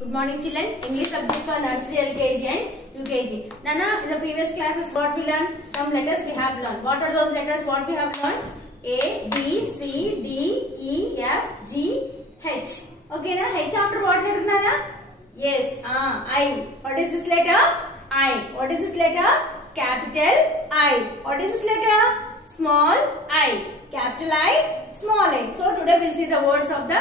Good morning, children. English subject for nursery, LKG and UKG. Nana, in the previous classes, what we learned? Some letters we have learned. What are those letters? What we have learned? A, B, C, D, E, F, G, H. Okay, na? H after what letter, Nana? Yes, I. What is this letter? I. What is this letter? Capital I. What is this letter? Small I. Capital I, small I. So today we'll see the words of the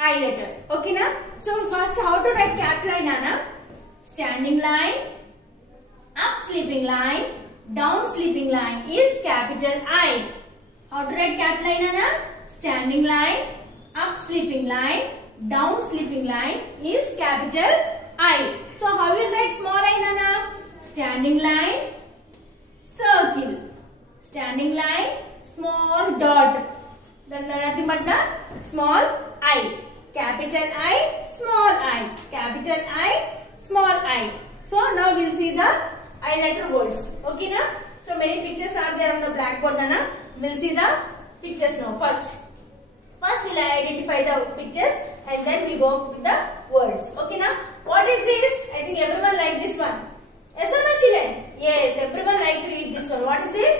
I letter. Okay, na? So first, how to write capital I, Nana? Standing line, up sleeping line, down sleeping line is capital I. How to write capital I, Nana? Standing line, up sleeping line, down sleeping line is capital I. So how will write small I, Nana? Standing line, circle. Standing line, small dot. Then nothing but the small I. Capital I, small I. Capital I, small I. So now we'll see the I letter words. Okay, na? So many pictures are there on the blackboard, na? We'll see the pictures now. First we'll identify the pictures and then we go with the words. Okay, na? What is this? I think everyone like this one. Yes or no, children? Yes, everyone like to eat this one. What is this?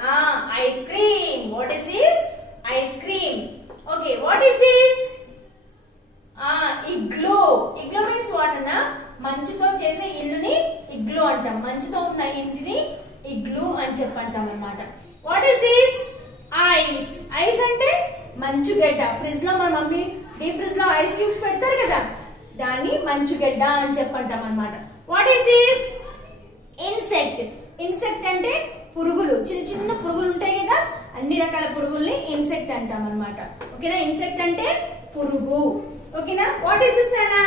Ice cream. What is this? Ice cream. Okay, what is this? Igloo. Igloo means what, Anna? మంచుతో చేసే ఇల్లుని igloo అంటాం. మంచుతో ఉన్న ఇంటిని igloo అని చెప్పంటాం అన్నమాట. What is this? Ice. Ice అంటే మంచుగడ్డ. ఫ్రిడ్జ్ లో మన మమ్మీ డీప్ ఫ్రిడ్జ్ లో ఐస్ క్యూబ్స్ పెడతారు కదా, దాన్ని మంచుగడ్డ అని చెప్పంటాం అన్నమాట. What is this? Insect. Insect అంటే పురుగులు. చిన్న చిన్న పురుగులు ఉంటాయి కదా, అన్ని రకాల పురుగుల్ని ఇన్సెక్ట్ అంటాం అన్నమాట. ఓకేనా? ఇన్సెక్ట్ అంటే పురుగు. ఓకేనా? వాట్ ఈస్ దిస్, నానా?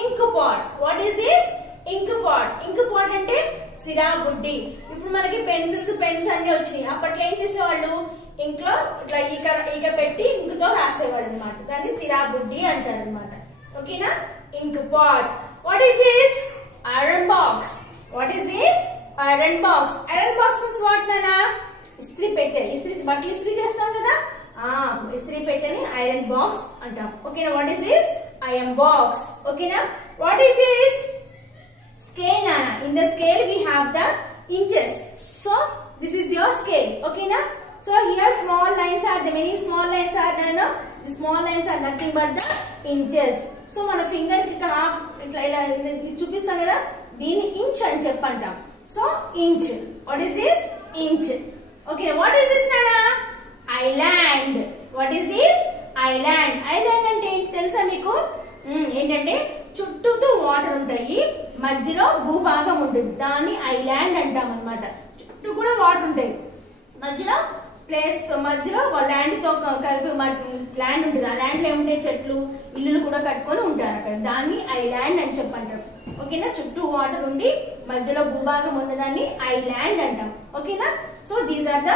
Ink pot. What is this? Ink pot. Ink pot అంటే సిరా బుడ్డి. ఇప్పుడు మనకి పెన్సిల్స్, పెన్స్ అన్ని వచ్చినాయి. అప్పట్లో ఏం చేసేవాళ్ళు? ఇంక్ లో ఇట్లా ఈగ పెట్టి ఇంక్ తో రాసేవాళ్ళు అనమాట. దాన్ని సిరా బుడ్డి అంటారు అనమాట. ఓకేనా? Ink pot. What is this? Iron box. What is this? Iron box. Iron box means what, నానా? ఇస్త్రీ పెట్టే. బట్టలు ఇస్త్రీ చేస్తాం కదా, ఇస్త్రీ పెట్టెని ఐరన్ బాక్స్ అంటాం. ఓకేనా? What is this? Iron box. ఓకేనా? What is this? స్కేల్, నానా. In the scale we have the inches. So this is your scale. Okay, na? So here small lines are there. Many small lines are there. No? The small lines are nothing but the inches. So మన finger కి half ఇట్లా ఇలా చూపిస్తాం కదా, దీన్ని inch అని చెప్పంటాం. So inch. What is this? Inch. Okay. What is this, నానా? Island. What is this? Island. Island అంటే ఏంటి తెలుసా మీకు? ఏంటంటే చుట్టూతో వాటర్ ఉంటాయి, మధ్యలో భూభాగం ఉంటుంది, దాన్ని ఐలాండ్ అంటాం అన్నమాట. చుట్టూ కూడా వాటర్ ఉంటాయి, మధ్యలో మధ్యలో ల్యాండ్ తో కలిపి ల్యాండ్ ఉంటుంది. ఆ ల్యాండ్ లో ఏముంటాయి? చెట్లు, ఇల్లులు కూడా కట్టుకొని ఉంటారు అక్కడ. దాన్ని ఐలాండ్ అని చెప్పంటారు. ఓకేనా? చుట్టూ వాటర్ ఉండి మధ్యలో భూభాగం ఉన్నదాన్ని ఐలాండ్ అంటాం. ఓకేనా? So these are the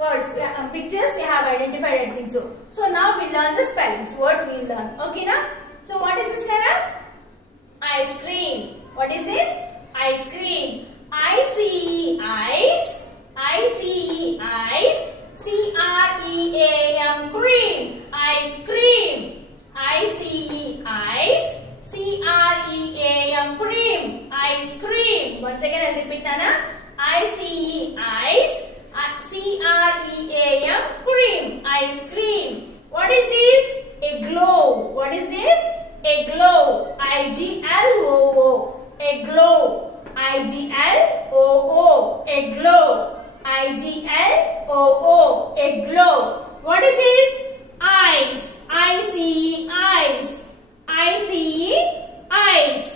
words, pictures you have identified, I think so. So now we learn the spellings. Words we will learn. Okay, na? So what is this, Nana? Ice cream. What is this? Ice cream. I-C-E-ice. I-C-E-ice. C-R-E-A-M. Cream. Ice cream. I-C-E-ice. C-R-E-A-M. Cream. Ice cream. Once again I'll repeat, Nana. I-C-E-ice. C-R-E-A-M. Cream. Ice cream. What is this? A glow. What is this? A glow. I-G-L-O-O. A glow. I-G-L-O-O. A glow. I-G-L-O-O. A glow. What is this? Ice. I-C-E. Ice. I-C-E. Ice.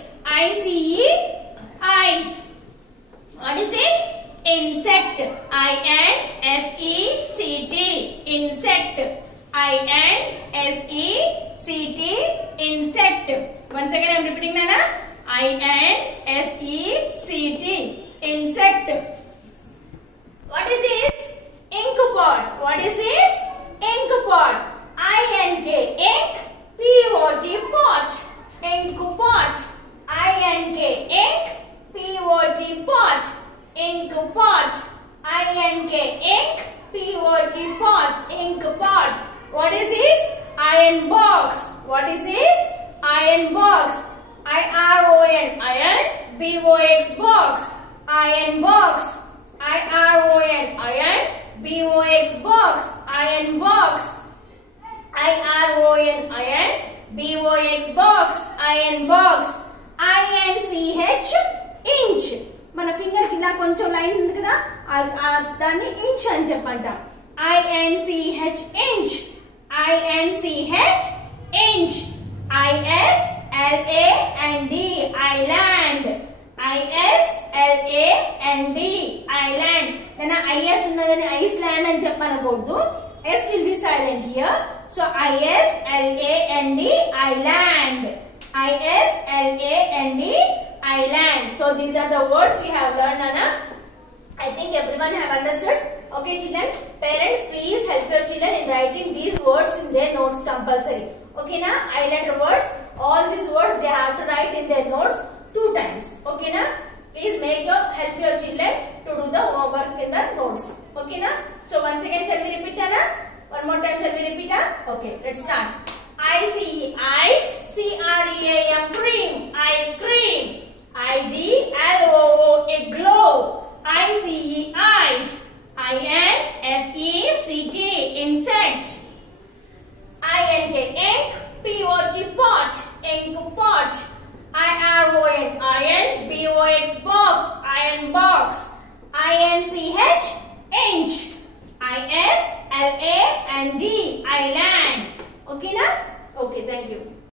I-C-E. Ice. What is this? Insect. I-N-S-E-C-T. Insect. I-N-S-E-C-T. Insect. Once again I am repeating, Nana. I-N-S-E-C-T. Insect. What is this? Ink pot. What is this? Ink pot. I-N-K. Ink. P-O-T. Pot. Ink pot. I-N-K. Ink. P-O-T. Pot. Ink pot. I-N-K. Ink. P-O-T. Pot. Ink pot. What is this? Iron box. What is this? Iron box. box. I-R-O-N, iron. B-O-X, box. Iron box. I-R-O-N, iron. B-O-X, box. Iron box. I-R-O-N, iron. B-O-X, box. Iron box. I-N-C-H, inch. మన finger కి ఇలా కొంచెం line ఉంది కదా, దాన్ని inch అని చెప్పంటాం. I-N-C-H, inch. I-N-C-H, inch. I-S-L-A-N-D, island. I-S-L-A-N-D, island. then I-S ఉన్నదని Iceland అని చెప్పనకూడదు. S will be silent here. So I-S-L-A-N-D, island. I-S-L-A-N-D, island. So these are the words we have learned, Anna. I think everyone have understood. Okay children, parents please help your children in writing these words in their notes compulsory. Okay na, I-letter words, all these words they have to write in their notes 2 times. Okay na, please help your children to do the homework in the notes. Okay na, so once again shall we repeat, Anna? One more time shall we repeat? Okay, let's start. I-C-E, ice. C-R-E-A-M, cream, ice cream. I-G-L-O-O, glow. I-C-E,